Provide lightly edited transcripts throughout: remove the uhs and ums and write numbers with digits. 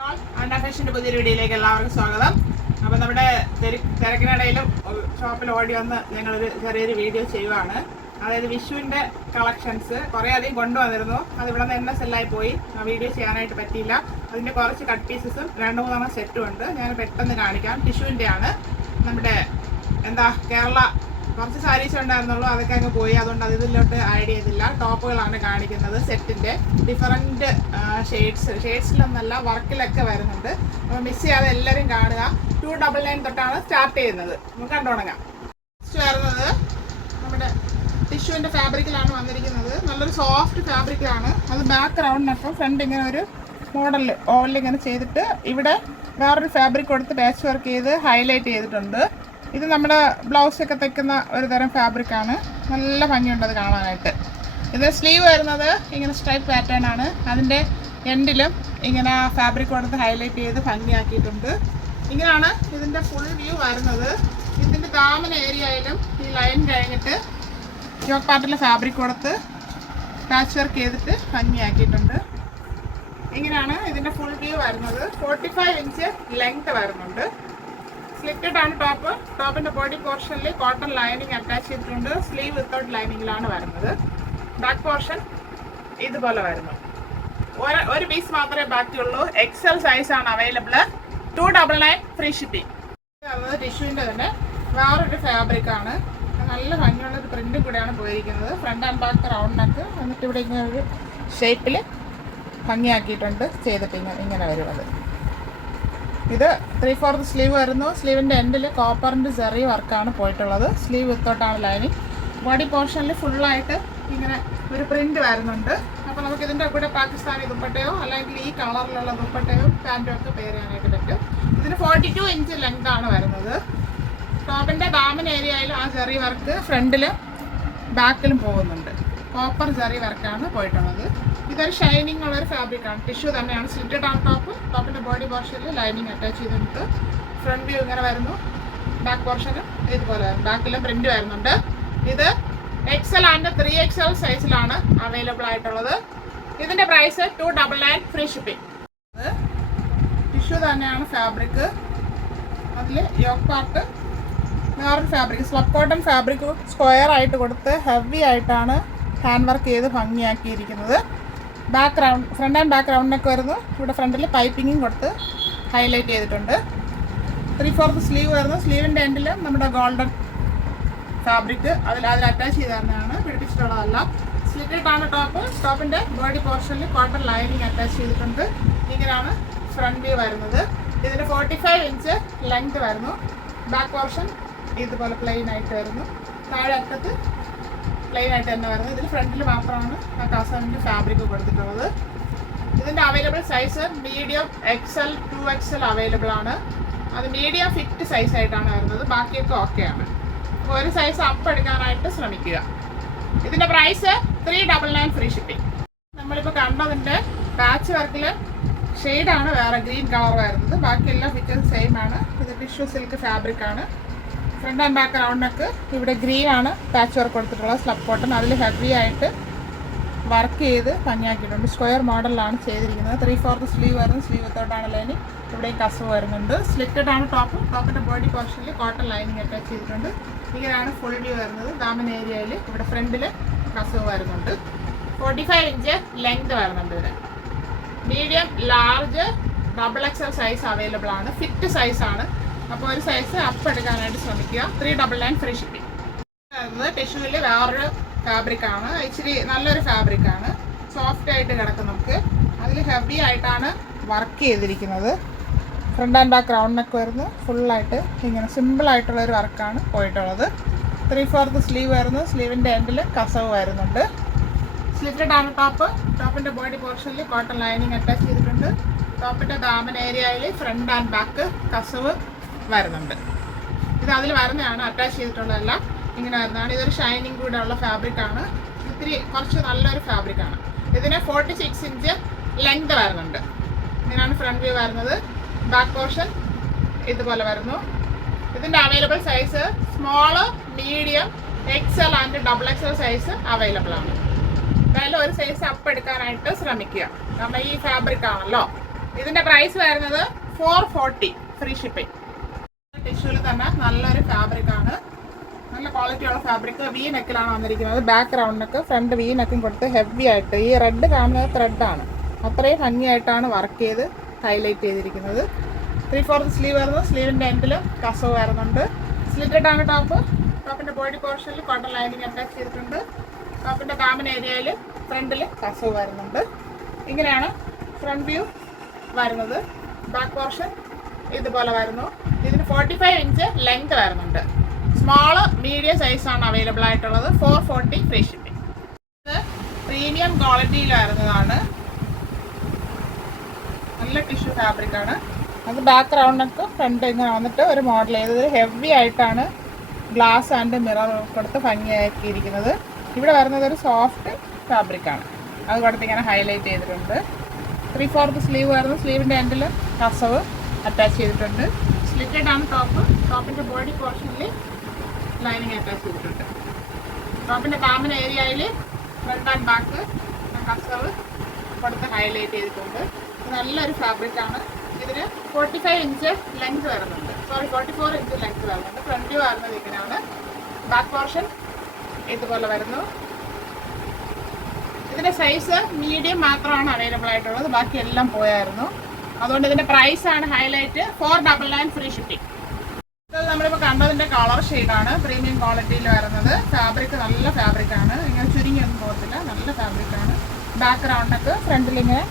ഫാഷന്റെ പുതിയൊരു വീഡിയോയിലേക്ക് എല്ലാവർക്കും സ്വാഗതം. അപ്പം നമ്മുടെ തിരക്കിനിടയിലും ഷോപ്പിൽ ഓടി വന്ന് ഞങ്ങളൊരു ചെറിയൊരു വീഡിയോ ചെയ്യുവാണ്. അതായത് വിഷുവിൻ്റെ കളക്ഷൻസ് കുറേ അധികം കൊണ്ടുവന്നിരുന്നു. അത് ഇവിടെ നിന്ന് തന്നെ സെല്ലായി പോയി, വീഡിയോ ചെയ്യാനായിട്ട് പറ്റിയില്ല. അതിൻ്റെ കുറച്ച് കട്ട് പീസസും 2-3 സെറ്റും ഉണ്ട്. ഞാൻ പെട്ടെന്ന് കാണിക്കാം. ടിഷ്യൂവിൻ്റെ ആണ്. നമ്മുടെ കേരള കുറച്ച് സാരീസ് ഉണ്ടായിരുന്നുള്ളൂ, അതൊക്കെ അങ്ങ് പോയി. അതുകൊണ്ട് അതിലോട്ട് ആഡ് ചെയ്തില്ല. ടോപ്പുകളാണ് കാണിക്കുന്നത്. സെറ്റിൻ്റെ ഡിഫറൻറ്റ് ഷെയ്ഡ്സിലൊന്നല്ല, വർക്കിലൊക്കെ വരുന്നുണ്ട്. അപ്പോൾ മിസ് ചെയ്യാതെ എല്ലാവരും കാണുക. 299 തൊട്ടാണ് സ്റ്റാർട്ട് ചെയ്യുന്നത്. നമുക്ക് കണ്ടുതുടങ്ങാം. നെക്സ്റ്റ് വരുന്നത് നമ്മുടെ ടിഷ്യൂവിൻ്റെ ഫാബ്രിക്കിലാണ് വന്നിരിക്കുന്നത്. നല്ലൊരു സോഫ്റ്റ് ഫാബ്രിക്കിലാണ്. അത് ബാക്ക് റൗണ്ടിനൊപ്പം ഫ്രണ്ട് ഇങ്ങനെ ഒരു മോഡലിൽ ഓവലിൽ ഇങ്ങനെ ചെയ്തിട്ട് ഇവിടെ വേറൊരു ഫാബ്രിക് കൊടുത്ത് പാച്ച് വർക്ക് ചെയ്ത് ഹൈലൈറ്റ് ചെയ്തിട്ടുണ്ട്. ഇത് നമ്മുടെ ബ്ലൗസൊക്കെ തയ്ക്കുന്ന ഒരു തരം ഫാബ്രിക്കാണ്. നല്ല ഭംഗിയുണ്ട് അത് കാണാനായിട്ട്. ഇത് സ്ലീവ് വരുന്നത് ഇങ്ങനെ സ്ട്രൈപ്പ് പാറ്റേൺ ആണ്. അതിൻ്റെ എൻഡിലും ഇങ്ങനെ ഫാബ്രിക് കൊടുത്ത് ഹൈലൈറ്റ് ചെയ്ത് ഭംഗിയാക്കിയിട്ടുണ്ട്. ഇങ്ങനെയാണ് ഇതിൻ്റെ ഫുൾ വ്യൂ വരുന്നത്. ഇതിൻ്റെ ദാമൻ ഏരിയയിലും ഈ ലൈൻ കഴിഞ്ഞിട്ട് യോക്ക് പാർട്ടിലെ ഫാബ്രിക് കൊടുത്ത് പാച്ച് വർക്ക് ചെയ്തിട്ട് ഭംഗിയാക്കിയിട്ടുണ്ട്. ഇങ്ങനെയാണ് ഇതിൻ്റെ ഫുൾ വ്യൂ വരുന്നത്. 45 ഇഞ്ച് ലെങ്ത് വരുന്നുണ്ട്. സ്ലിറ്റഡ് ആണ് ടോപ്പ്. ടോപ്പിൻ്റെ ബോഡി പോർഷനിൽ കോട്ടൺ ലൈനിങ് അറ്റാച്ച് ചെയ്തിട്ടുണ്ട്. സ്ലീവ് വിത്തൗട്ട് ലൈനിങ്ങിലാണ് വരുന്നത്. ബാക്ക് പോർഷൻ ഇതുപോലെ വരുന്നു. ഒരു പീസ് മാത്രമേ ബാക്കിയുള്ളൂ. എക്സൽ സൈസാണ് അവൈലബിൾ. 299 free shipping. അത് ടിഷ്യൂവിൻ്റെ തന്നെ വേറൊരു ഫാബ്രിക്കാണ്. നല്ല ഭംഗിയുള്ളൊരു പ്രിൻറ്റും കൂടെയാണ് പോയിരിക്കുന്നത്. Front and back round neck, എന്നിട്ട് ഇവിടെ ഇങ്ങനെ ഒരു ഷേപ്പിൽ ഭംഗിയാക്കിയിട്ടുണ്ട് ചെയ്തിട്ട് ഇങ്ങനെ വരുന്നത്. ഇത് 3/4 സ്ലീവ് വരുന്നു. സ്ലീവിൻ്റെ എൻഡിൽ കോപ്പറിൻ്റെ ചെറിയ വർക്കാണ് പോയിട്ടുള്ളത്. സ്ലീവ് വിത്തോട്ടാണ് ലൈനിങ്. ബോഡി പോർഷനിൽ ഫുള്ളായിട്ട് ഇങ്ങനെ ഒരു പ്രിൻറ്റ് വരുന്നുണ്ട്. അപ്പോൾ നമുക്ക് ഇതിൻ്റെ കൂടെ പാകിസ്ഥാനി ദുപ്പട്ടയോ അല്ലെങ്കിൽ ഈ കളറിലുള്ള ദുപ്പട്ടയോ പാൻറ്റും ഒക്കെ പെയർ ചെയ്യാനായിട്ട് പറ്റും. ഇതിന് 42 ഇഞ്ച് ലെങ്ത് ആണ് വരുന്നത്. ടോപ്പിൻ്റെ ദാമൻ ഏരിയയിൽ ആ ചെറിയ വർക്ക് ഫ്രണ്ടിലും ബാക്കിലും പോകുന്നുണ്ട്. കോപ്പർ ചെറിയ വർക്കാണ് പോയിട്ടുള്ളത്. ഇതൊരു ഷൈനിങ് ഉള്ളൊരു ഫാബ്രിക്കാണ്. ടിഷ്യൂ തന്നെയാണ്. സ്ലിറ്റഡ് ആണ് ടോപ്പ്. ടോപ്പിൻ്റെ ബോഡി പോർഷനിൽ ലൈനിങ് അറ്റാച്ച് ചെയ്തിട്ട് ഫ്രണ്ട് വ്യൂ ഇങ്ങനെ വരുന്നു. ബാക്ക് പോർഷനും ഇതുപോലെ വരും. ബാക്കിലും പ്രിന്റ് വരുന്നുണ്ട്. ഇത് XL ആൻഡ് 3XL സൈസിലാണ് അവൈലബിൾ ആയിട്ടുള്ളത്. ഇതിൻ്റെ പ്രൈസ് 299 ഫ്രീ ഷിപ്പിംഗ്. ടിഷ്യൂ തന്നെയാണ് ഫാബ്രിക്. അതിൽ യോക്ക് പാർട്ട് വേറൊരു fabric, slub cotton fabric square ആയിട്ട് കൊടുത്ത് ഹെവി ആയിട്ടാണ് ഹാൻഡ് വർക്ക് ചെയ്ത് ഭംഗിയാക്കിയിരിക്കുന്നത്. Back round, front and back റൗണ്ടിനൊക്കെ വരുന്നു. ഇവിടെ ഫ്രണ്ടിൽ പൈപ്പിങ്ങും കൊടുത്ത് ഹൈലൈറ്റ് ചെയ്തിട്ടുണ്ട്. 3/4 സ്ലീവ് വരുന്നു. സ്ലീവിൻ്റെ എൻഡിൽ നമ്മുടെ ഗോൾഡൻ ഫാബ്രിക് അതിൽ അറ്റാച്ച് ചെയ്ത് തന്നെയാണ്, പിടിപ്പിച്ചിട്ടുള്ളതല്ല. സ്ലിറ്റഡ് ആണ് ടോപ്പ്. ടോപ്പിൻ്റെ ബോഡി പോർഷനിൽ കോട്ടൺ ലൈനിങ് അറ്റാച്ച് ചെയ്തിട്ടുണ്ട്. ഇങ്ങനെയാണ് ഫ്രണ്ട് വ്യൂ വരുന്നത്. ഇതിന് 45 ഇഞ്ച് ലെങ്ത് വരുന്നു. ബാക്ക് പോർഷൻ ഇതുപോലെ പ്ലെയിൻ ആയിട്ട് വരുന്നു. താഴെ അറ്റത്ത് പ്ലെയിൻ ആയിട്ട് തന്നെ വരുന്നത്. ഇതിൽ ഫ്രണ്ടിൽ മാത്രമാണ് ആ കാസാനിൻ്റെ ഫാബ്രിക് കൊടുത്തിട്ടുള്ളത്. ഇതിൻ്റെ available size medium, XL, 2XL available ആണ്. അത് മീഡിയം ഫിറ്റ് സൈസായിട്ടാണ് വരുന്നത്. ബാക്കിയൊക്കെ ഓക്കെയാണ്. അപ്പോൾ ഒരു സൈസ് അപ്പ് എടുക്കാനായിട്ട് ശ്രമിക്കുക. ഇതിൻ്റെ പ്രൈസ് 399 ഫ്രീ ഷിപ്പിംഗ്. നമ്മളിപ്പോൾ കണ്ടതിൻ്റെ പാച്ച് വർക്കിൽ ഷെയ്ഡാണ് വേറെ ഗ്രീൻ കളർ വരുന്നത്. ബാക്കിയെല്ലാം ഫിറ്റേഴ്സ് സെയിം ആണ്. ഇത് ടിഷ്യൂ സിൽക്ക് ഫാബ്രിക് ആണ്. ഫ്രണ്ട് ആൻഡ് ബാക്ക് റൗണ്ടൊക്കെ ഇവിടെ ഗ്രീൻ ആണ് പാച്ച് വർക്ക് കൊടുത്തിട്ടുള്ളത്. സ്ലബ് കോട്ടൺ അതിൽ ഹെവി ആയിട്ട് വർക്ക് ചെയ്ത് ഭംഗിയാക്കിയിട്ടുണ്ട്. സ്ക്വയർ മോഡലിലാണ് ചെയ്തിരിക്കുന്നത്. 3/4 സ്ലീവ് വരുന്നു. സ്ലീവ് വിത്തോട്ടാണ് ലൈനിങ്. ഇവിടെയും കസവ് വരുന്നുണ്ട്. സ്ലിറ്റഡ് ആണ് ടോപ്പ്. ടോപ്പിൻ്റെ ബോഡി പോർഷനിൽ കോട്ടൺ ലൈനിങ് അറ്റാച്ച് ചെയ്തിട്ടുണ്ട്. ഇങ്ങനെയാണ് ഫുൾ വ്യൂ വരുന്നത്. ദാമൻ ഏരിയയിൽ ഇവിടെ ഫ്രണ്ടിൽ കസവ് വരുന്നുണ്ട്. 45 ഇഞ്ച് ലെങ്ത് വരുന്നുണ്ട്. ഇതിന് medium, large, XXL size available ആണ്. ഫിറ്റ് സൈസാണ്. അപ്പോൾ ഒരു സൈസ് അപ്പ് എടുക്കാനായിട്ട് ശ്രമിക്കുക. 399 ഫ്രീ ഷിപ്പിംഗ്. ടിഷ്യൂവിൽ വേറൊരു ഫാബ്രിക്കാണ്. ഇച്ചിരി നല്ലൊരു ഫാബ്രിക്കാണ്. സോഫ്റ്റ് ആയിട്ട് കിടക്കും നമുക്ക്. അതിൽ ഹെവി ആയിട്ടാണ് വർക്ക് ചെയ്തിരിക്കുന്നത്. ഫ്രണ്ട് ആൻഡ് ബാക്ക് റൗണ്ടിനൊക്കെ വരുന്നു. ഫുള്ളായിട്ട് ഇങ്ങനെ സിമ്പിളായിട്ടുള്ളൊരു വർക്കാണ് പോയിട്ടുള്ളത്. 3/4 സ്ലീവ് വരുന്നു. സ്ലീവിൻ്റെ എൻഡിൽ കസവ് വരുന്നുണ്ട്. സ്ലിറ്റഡ് ആണ് ടോപ്പ്. ടോപ്പിൻ്റെ ബോഡി പോർഷനിൽ കോട്ടൺ ലൈനിങ് അറ്റാച്ച് ചെയ്തിട്ടുണ്ട്. ടോപ്പിൻ്റെ ദാമൻ ഏരിയയിൽ ഫ്രണ്ട് ആൻഡ് ബാക്ക് കസവ് വരുന്നുണ്ട്. ഇത് അതിൽ വരുന്നതാണ്, അറ്റാച്ച് ചെയ്തിട്ടുള്ളതല്ല. ഇങ്ങനെ വരുന്നതാണ്. ഇതൊരു ഷൈനിങ് കൂടെ ഉള്ള ഫാബ്രിക്കാണ്. ഇത്തിരി കുറച്ച് നല്ലൊരു ഫാബ്രിക്കാണ്. ഇതിന് 46 ഇഞ്ച് ലെങ്ത് വരുന്നുണ്ട്. ഇങ്ങനെയാണ് ഫ്രണ്ട് വ്യൂ വരുന്നത്. ബാക്ക് പോർഷൻ ഇതുപോലെ വരുന്നു. ഇതിൻ്റെ available size small, medium, XL and XXL size available ആണ്. എന്തായാലും ഒരു സൈസ് അപ്പ് എടുക്കാനായിട്ട് ശ്രമിക്കുക. കാരണം ഈ ഫാബ്രിക് ആണല്ലോ. ഇതിന്റെ പ്രൈസ് വരുന്നത് 440 ഫ്രീ ഷിപ്പിംഗ്. ടിഷ്യൂവിൽ തന്നെ നല്ലൊരു ഫാബ്രിക് ആണ്, നല്ല ക്വാളിറ്റി ഉള്ള ഫാബ്രിക്. വി നെക്കിലാണ് വന്നിരിക്കുന്നത്. Back round neck, front V നെക്കും കൊടുത്ത് ഹെവി ആയിട്ട് ഈ റെഡ് കാണുന്നത് ത്രെഡാണ്. അത്രയും ഭംഗിയായിട്ടാണ് വർക്ക് ചെയ്ത് ഹൈലൈറ്റ് ചെയ്തിരിക്കുന്നത്. 3/4 സ്ലീവ് വരുന്നു. സ്ലീവിൻ്റെ എൻഡിൽ കസവ് വരുന്നുണ്ട്. സ്ലിറ്റഡ് ആണ് ടോപ്പ്. ടോപ്പിൻ്റെ ബോഡി പോർഷനിൽ കോട്ടൺ ലൈനിങ് അറ്റാച്ച് ചെയ്തിട്ടുണ്ട്. ടോപ്പിൻ്റെ ദാമൻ ഏരിയയിൽ ഫ്രണ്ടിൽ കസവ് വരുന്നുണ്ട്. ഇങ്ങനെയാണ് ഫ്രണ്ട് വ്യൂ വരുന്നത്. ബാക്ക് പോർഷൻ ഇതുപോലെ വരുന്നു. ഇതിന് 45 ഇഞ്ച് ലെങ്ത് വരുന്നുണ്ട്. സ്മോള് മീഡിയം സൈസാണ് അവൈലബിൾ ആയിട്ടുള്ളത്. 440 ഫ്രീ ഷിപ്പിംഗ്. ഇത് പ്രീമിയം ക്വാളിറ്റിയിൽ വരുന്നതാണ്. നല്ല ടിഷ്യൂ ഫാബ്രിക് ആണ്. അത് ബാക്ക് റൗണ്ടൊക്കെ ഫ്രണ്ട് ഇങ്ങനെ വന്നിട്ട് ഒരു മോഡൽ ചെയ്തത് ഹെവി ആയിട്ടാണ് ഗ്ലാസ് ആൻഡ് മിറർ കൊടുത്ത് ഭംഗിയാക്കിയിരിക്കുന്നത്. ഇവിടെ വരുന്നത് ഒരു സോഫ്റ്റ് ഫാബ്രിക്കാണ്. അത് കൊടുത്ത് ഇങ്ങനെ ഹൈലൈറ്റ് ചെയ്തിട്ടുണ്ട്. 3/4 സ്ലീവ് വരുന്നു. സ്ലീവിൻ്റെ എൻഡിൽ കസവ് അറ്റാച്ച് ചെയ്തിട്ടുണ്ട്. സ്ലിറ്റഡ് ആണ് ടോപ്പ്. ടോപ്പിൻ്റെ ബോഡി പോർഷനിൽ ലൈനിങ് അറ്റാച്ച് ചെയ്തിട്ടുണ്ട്. ടോപ്പിൻ്റെ ദാമൻ ഏരിയയിൽ ഫ്രണ്ട് ആൻഡ് ബാക്ക് കസവ് കൊടുത്ത് ഹൈലൈറ്റ് ചെയ്തിട്ടുണ്ട്. നല്ലൊരു ഫാബ്രിക്കാണ്. ഇതിന് 45 ഇഞ്ച് ലെങ്ത് വരുന്നുണ്ട്. 44 ഇഞ്ച് ലെങ്ത് വരുന്നുണ്ട്. ഫ്രണ്ട് വ്യൂ വരുന്നത് ഇങ്ങനെയാണ്. ബാക്ക് പോർഷൻ ഇതുപോലെ വരുന്നു. ഇതിൻ്റെ സൈസ് മീഡിയം മാത്രമാണ് അവൈലബിൾ ആയിട്ടുള്ളത്. ബാക്കി എല്ലാം പോയായിരുന്നു. അതുകൊണ്ട് ഇതിൻ്റെ പ്രൈസാണ് ഹൈലൈറ്റ്. 499 free shipping. ഇത് നമ്മളിപ്പോൾ കണ്ടതിൻ്റെ കളർ ഷെയ്ഡാണ്. പ്രീമിയം ക്വാളിറ്റിയിൽ വരുന്നത്. ഫാബ്രിക് നല്ല ഫാബ്രിക്കാണ്. ഇങ്ങനെ ചുരുങ്ങിയൊന്നും പോകത്തില്ല. നല്ല ഫാബ്രിക്കാണ്. ബാക്ക് റൗണ്ടൊക്കെ ഫ്രണ്ടിലിങ്ങനെ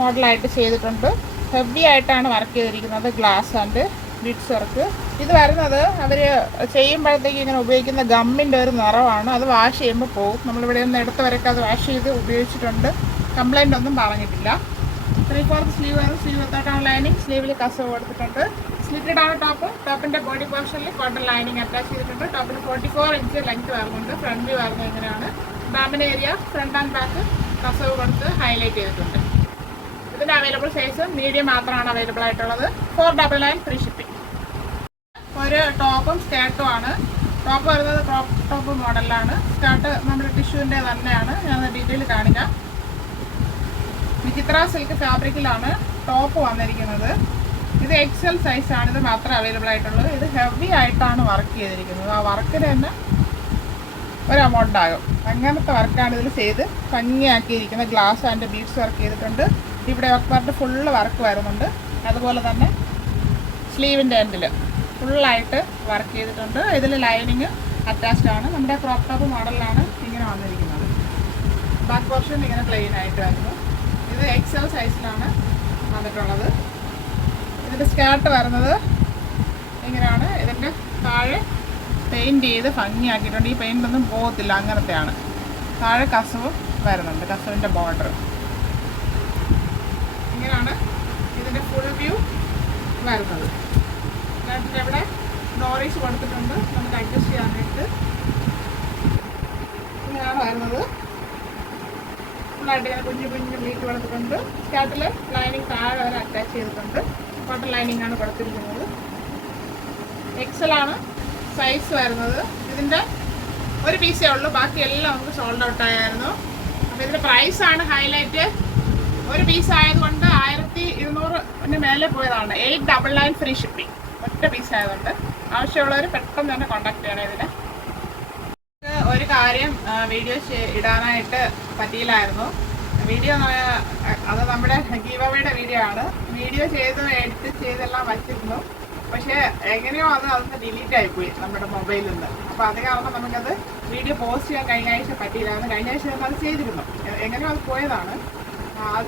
മോഡലായിട്ട് ചെയ്തിട്ടുണ്ട്. ഹെവി ആയിട്ടാണ് വർക്ക് ചെയ്തിരിക്കുന്നത്. Glass and beads work. ഇത് വരുന്നത് അവർ ചെയ്യുമ്പോഴത്തേക്ക് ഇങ്ങനെ ഉപയോഗിക്കുന്ന ഗമ്മിൻ്റെ ഒരു നിറവാണ്. അത് വാഷ് ചെയ്യുമ്പോൾ പോകും. നമ്മളിവിടെ നിന്ന് എടുത്തവരൊക്കെ അത് വാഷ് ചെയ്ത് ഉപയോഗിച്ചിട്ടുണ്ട്. കംപ്ലൈൻ്റ് ഒന്നും പറഞ്ഞിട്ടില്ല. 3/4 സ്ലീവ് ആണ്. Sleeve എത്തായിട്ടാണ് lining. സ്ലീവിൽ കസവ് കൊടുത്തിട്ടുണ്ട്. സ്ലിറ്റഡ് ആണ് ടോപ്പ്. ടോപ്പിൻ്റെ ബോഡി പോർഷനിൽ കോട്ടൺ ലൈനിങ് അറ്റാച്ച് ചെയ്തിട്ടുണ്ട്. ടോപ്പിന് 44 ഇഞ്ച് ലെങ്ത് വരുന്നുണ്ട്. ഫ്രണ്ട് വ്യൂ വരുന്നത് ഇങ്ങനെയാണ്. ഡാമിൻ area front and back kasavu കൊടുത്ത് ഹൈലൈറ്റ് ചെയ്തിട്ടുണ്ട്. ഇതിൻ്റെ അവൈലബിൾ സൈസ് മീഡിയം മാത്രമാണ് അവൈലബിൾ ആയിട്ടുള്ളത്. 499 ഫ്രീ ഷിപ്പിംഗ്. ഒരു ടോപ്പും സ്കേർട്ടും ആണ്. ടോപ്പ് വരുന്നത് ക്രോപ്പ് ടോപ്പ് മോഡലിലാണ്. സ്കേർട്ട് നമ്മുടെ ടിഷ്യൂവിൻ്റെ തന്നെയാണ്. ഞാൻ ഡീറ്റെയിൽ കാണിക്കാം. വിചിത്ര സിൽക്ക് ഫാബ്രിക്കിലാണ് ടോപ്പ് വന്നിരിക്കുന്നത്. ഇത് XL സൈസാണ്. ഇത് മാത്രമേ അവൈലബിൾ ആയിട്ടുള്ളത്. ഇത് ഹെവി ആയിട്ടാണ് വർക്ക് ചെയ്തിരിക്കുന്നത്. ആ വർക്കിന് തന്നെ ഒരു എമൗണ്ട് ആകും. അങ്ങനത്തെ വർക്കാണ് ഇതിൽ ചെയ്ത് ഭംഗിയാക്കിയിരിക്കുന്നത്. ഗ്ലാസ് ആൻഡ് ബീഡ്സ് വർക്ക് ചെയ്തിട്ടുണ്ട്. ഇവിടെ വർക്ക് ഫുള്ള് വർക്ക് വരുന്നുണ്ട്. അതുപോലെ തന്നെ സ്ലീവിൻ്റെ എൻഡിൽ ഫുള്ളായിട്ട് വർക്ക് ചെയ്തിട്ടുണ്ട്. ഇതിൽ ലൈനിങ് അറ്റാച്ച്ഡ് ആണ്. നമ്മുടെ ക്രോപ്പ് ടോപ്പ് മോഡലിലാണ് ഇങ്ങനെ വന്നിരിക്കുന്നത്. ബാക്ക് പോർഷൻ ഇങ്ങനെ പ്ലെയിൻ ആയിട്ട് വരുന്നു. ഇത് XL സൈസിലാണ് വന്നിട്ടുള്ളത്. ഇതിൻ്റെ സ്കേർട്ട് വരുന്നത് ഇങ്ങനെയാണ്. ഇതിൻ്റെ താഴെ പെയിൻറ്റ് ചെയ്ത് ഭംഗിയാക്കിയിട്ടുണ്ട്. ഈ പെയിൻ്റ് ഒന്നും പോകത്തില്ല. അങ്ങനത്തെയാണ്. താഴെ കസവ് വരുന്നുണ്ട്. കസവിൻ്റെ ബോർഡർ ഇങ്ങനെയാണ് ഇതിൻ്റെ ഫുൾ വ്യൂ വരുന്നത്. ഇവിടെ ഡോറീസ് കൊടുത്തിട്ടുണ്ട്. നമുക്ക് അഡ്ജസ്റ്റ് ചെയ്യാനായിട്ട് ഇങ്ങനെയാണ് വരുന്നത്. ഫുള്ളായിട്ട് ഇങ്ങനെ കുഞ്ഞു കുഞ്ഞു പ്ലീറ്റ് കൊടുത്തിട്ടുണ്ട്. സ്കേർട്ടിൽ ലൈനിങ് താഴെ വരെ അറ്റാച്ച് ചെയ്തിട്ടുണ്ട്. കോട്ടൺ ലൈനിങ് ആണ് കൊടുത്തിരിക്കുന്നത്. XL ആണ് സൈസ് വരുന്നത്. ഇതിൻ്റെ ഒരു പീസേ ഉള്ളൂ. ബാക്കി എല്ലാം നമുക്ക് സോൾഡ് ഔട്ട് ആയിരുന്നു. അപ്പോൾ ഇതിൻ്റെ പ്രൈസാണ് ഹൈലൈറ്റ്. ഒരു പീസ് ആയതുകൊണ്ട് 1200 മേലെ പോയതാണ്. 899 ഫ്രീ ഷിപ്പിംഗ്. ഒറ്റ പീസ് ആയതുകൊണ്ട് ആവശ്യമുള്ളവർ പെട്ടെന്ന് തന്നെ കോൺടാക്ട് ചെയ്യണം. ഇതിന് ഒരു കാര്യം വീഡിയോ ഇടാനായിട്ട് പറ്റിയില്ലായിരുന്നു. വീഡിയോ അത് നമ്മുടെ ഗീവ് അവേയുടെ വീഡിയോ ആണ്. വീഡിയോ ചെയ്ത് എഡിറ്റ് ചെയ്തെല്ലാം വച്ചിരുന്നു. പക്ഷേ എങ്ങനെയോ അതൊന്ന് ഡിലീറ്റ് ആയിപ്പോയി നമ്മുടെ മൊബൈലിൽ നിന്ന്. അപ്പോൾ അത് കാരണം നമുക്കത് വീഡിയോ പോസ്റ്റ് ചെയ്യാൻ കഴിഞ്ഞ ആഴ്ച പറ്റിയില്ലായിരുന്നു. കഴിഞ്ഞ ആഴ്ച അത് ചെയ്തിരുന്നു. എങ്ങനെയോ അത് പോയതാണ്.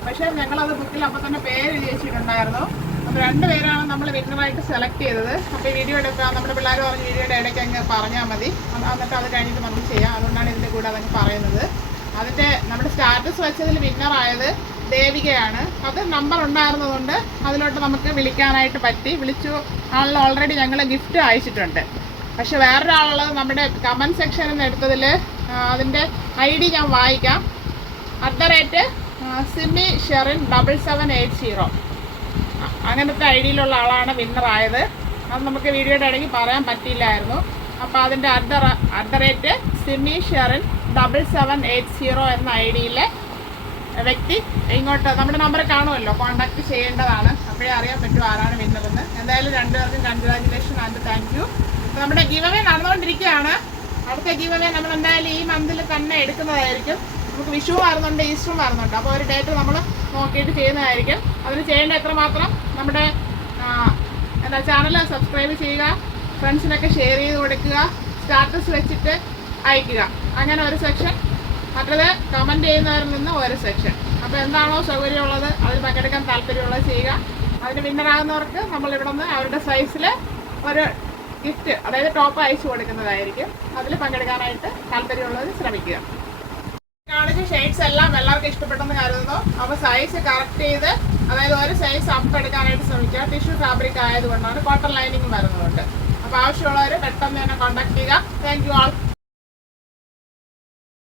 പക്ഷേ ഞങ്ങളത് ബുക്കിൽ അപ്പോൾ തന്നെ പേര് വെച്ചിട്ടുണ്ടായിരുന്നു. അപ്പോൾ 2 പേരാണ് നമ്മൾ വിന്നറായിട്ട് സെലക്ട് ചെയ്തത്. അപ്പോൾ ഈ വീഡിയോ എടുക്കുക. നമ്മുടെ പിള്ളേർ പറഞ്ഞ് വീഡിയോയുടെ ഇടയ്ക്ക് അങ്ങ് പറഞ്ഞാൽ മതി. എന്നിട്ട് അത് കഴിഞ്ഞിട്ട് നമുക്ക് ചെയ്യാം. അതുകൊണ്ടാണ് ഇതിൻ്റെ കൂടെ അതങ്ങ് പറയുന്നത്. അതിൻ്റെ നമ്മുടെ സ്റ്റാറ്റസ് വെച്ചതിൽ വിന്നറായത് ദേവികയാണ്. അത് നമ്പർ ഉണ്ടായിരുന്നതുകൊണ്ട് അതിലോട്ട് നമുക്ക് വിളിക്കാനായിട്ട് പറ്റി. വിളിച്ചു. ആളിൽ ഓൾറെഡി ഞങ്ങൾ ഗിഫ്റ്റ് അയച്ചിട്ടുണ്ട്. പക്ഷെ വേറൊരാളുള്ളത് നമ്മുടെ കമൻറ്റ് സെക്ഷനിൽ നിന്ന് എടുത്തതിൽ അതിൻ്റെ ID ഞാൻ വായിക്കാം. @സിമി ഷെറിൻ 7780 അങ്ങനത്തെ IDയിലുള്ള ആളാണ് വിന്നറായത്. അത് നമുക്ക് വീഡിയോയുടെ ഇടയ്ക്ക് പറയാൻ പറ്റിയില്ലായിരുന്നു. അപ്പോൾ അതിൻ്റെ @സിമി ഷെറിൻ 7780 എന്ന IDയിലെ വ്യക്തി ഇങ്ങോട്ട് നമ്മുടെ നമ്പർ കാണുമല്ലോ, കോൺടാക്ട് ചെയ്യേണ്ടതാണ്. അപ്പോഴേ അറിയാൻ പറ്റും ആരാണ് വിന്നറെന്ന്. എന്തായാലും രണ്ടുപേർക്കും കൺഗ്രാജുലേഷൻ ആൻഡ് താങ്ക് യു. നമ്മുടെ ഗിവ് അവേ നടന്നുകൊണ്ടിരിക്കുകയാണ്. അടുത്ത ഗിവ് അവേ നമ്മൾ എന്തായാലും ഈ മന്തിൽ തന്നെ എടുക്കുന്നതായിരിക്കും. നമുക്ക് വിഷു മാറുന്നുണ്ട്, ഈസ്റ്ററും മാറുന്നുണ്ട്. അപ്പോൾ ഒരു ഡേറ്റ് നമ്മൾ നോക്കിയിട്ട് ചെയ്യുന്നതായിരിക്കും. അതിന് ചെയ്യേണ്ട എത്രമാത്രം നമ്മുടെ ചാനൽ സബ്സ്ക്രൈബ് ചെയ്യുക, ഫ്രണ്ട്സിനൊക്കെ ഷെയർ ചെയ്ത് കൊടുക്കുക, സ്റ്റാറ്റസ് വെച്ചിട്ട് അയക്കുക. അങ്ങനെ ഒരു സെക്ഷൻ, മറ്റത് കമൻറ്റ് ചെയ്യുന്നവരിൽ നിന്ന് ഒരു സെക്ഷൻ. അപ്പോൾ എന്താണോ സൗകര്യമുള്ളത് അതിൽ പങ്കെടുക്കാൻ താല്പര്യമുള്ളത് ചെയ്യുക. അതിന് വിന്നറാകുന്നവർക്ക് നമ്മളിവിടെ നിന്ന് അവരുടെ സൈസിൽ ഒരു ഗിഫ്റ്റ്, അതായത് ടോപ്പ് അയച്ചു കൊടുക്കുന്നതായിരിക്കും. അതിൽ പങ്കെടുക്കാനായിട്ട് താല്പര്യമുള്ളവർ ശ്രമിക്കുക. കാണിച്ച ഷെയ്ഡ്സ് എല്ലാം എല്ലാവർക്കും ഇഷ്ടപ്പെട്ടെന്ന് കരുതുന്നു. അപ്പോൾ സൈസ് കറക്റ്റ് ചെയ്ത്, അതായത് ഒരു സൈസ് അപ്പ് എടുക്കാനായിട്ട് ശ്രമിക്കുക. ടിഷ്യൂ ഫാബ്രിക് ആയതുകൊണ്ടാണ്, കോട്ടൺ ലൈനിങ് വരുന്നതുകൊണ്ട്. അപ്പോൾ ആവശ്യമുള്ളവർ പെട്ടെന്ന് തന്നെ കോൺടാക്ട് ചെയ്യുക. Thank you all.